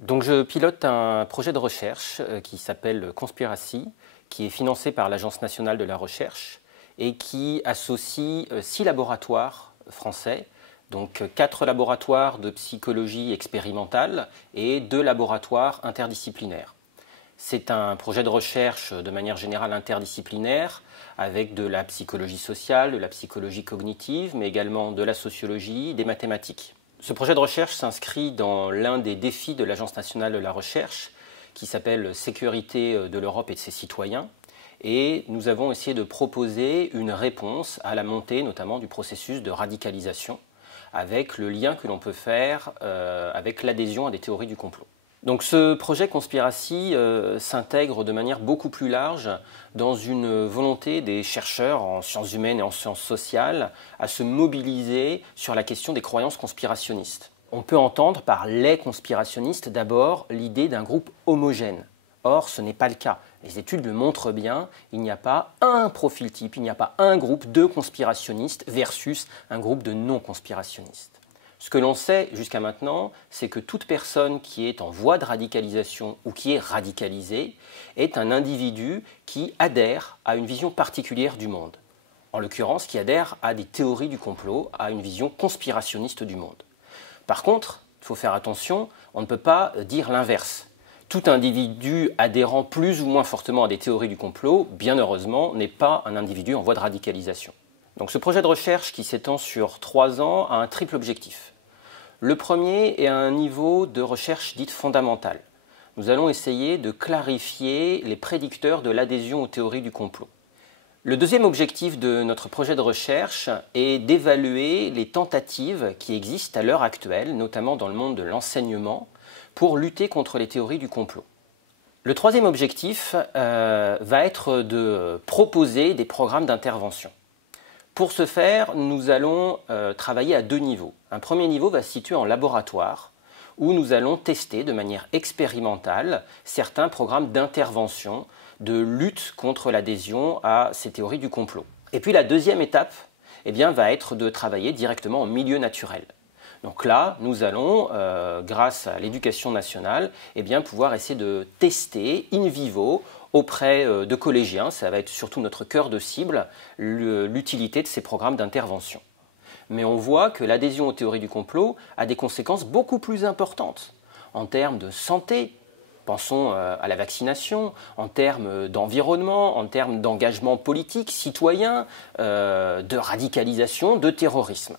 Donc je pilote un projet de recherche qui s'appelle Conspiracy, qui est financé par l'Agence nationale de la recherche et qui associe 6 laboratoires français, donc 4 laboratoires de psychologie expérimentale et 2 laboratoires interdisciplinaires. C'est un projet de recherche de manière générale interdisciplinaire avec de la psychologie sociale, de la psychologie cognitive, mais également de la sociologie, des mathématiques. Ce projet de recherche s'inscrit dans l'un des défis de l'Agence nationale de la recherche qui s'appelle « Sécurité de l'Europe et de ses citoyens ». Et nous avons essayé de proposer une réponse à la montée notamment du processus de radicalisation avec le lien que l'on peut faire avec l'adhésion à des théories du complot. Donc ce projet Conspiracy s'intègre de manière beaucoup plus large dans une volonté des chercheurs en sciences humaines et en sciences sociales à se mobiliser sur la question des croyances conspirationnistes. On peut entendre par les conspirationnistes d'abord l'idée d'un groupe homogène. Or, ce n'est pas le cas. Les études le montrent bien, il n'y a pas un profil type, il n'y a pas un groupe de conspirationnistes versus un groupe de non-conspirationnistes. Ce que l'on sait jusqu'à maintenant, c'est que toute personne qui est en voie de radicalisation ou qui est radicalisée est un individu qui adhère à une vision particulière du monde. En l'occurrence, qui adhère à des théories du complot, à une vision conspirationniste du monde. Par contre, il faut faire attention, on ne peut pas dire l'inverse. Tout individu adhérant plus ou moins fortement à des théories du complot, bien heureusement, n'est pas un individu en voie de radicalisation. Donc ce projet de recherche qui s'étend sur 3 ans a un triple objectif. Le premier est à un niveau de recherche dite fondamentale. Nous allons essayer de clarifier les prédicteurs de l'adhésion aux théories du complot. Le deuxième objectif de notre projet de recherche est d'évaluer les tentatives qui existent à l'heure actuelle, notamment dans le monde de l'enseignement, pour lutter contre les théories du complot. Le troisième objectif va être de proposer des programmes d'intervention. Pour ce faire, nous allons travailler à 2 niveaux. Un premier niveau va se situer en laboratoire, où nous allons tester de manière expérimentale certains programmes d'intervention, de lutte contre l'adhésion à ces théories du complot. Et puis la deuxième étape va être de travailler directement en milieu naturel. Donc là, nous allons, grâce à l'éducation nationale, pouvoir essayer de tester in vivo auprès de collégiens, ça va être surtout notre cœur de cible, l'utilité de ces programmes d'intervention. Mais on voit que l'adhésion aux théories du complot a des conséquences beaucoup plus importantes en termes de santé. Pensons à la vaccination, en termes d'environnement, en termes d'engagement politique, citoyen, de radicalisation, de terrorisme.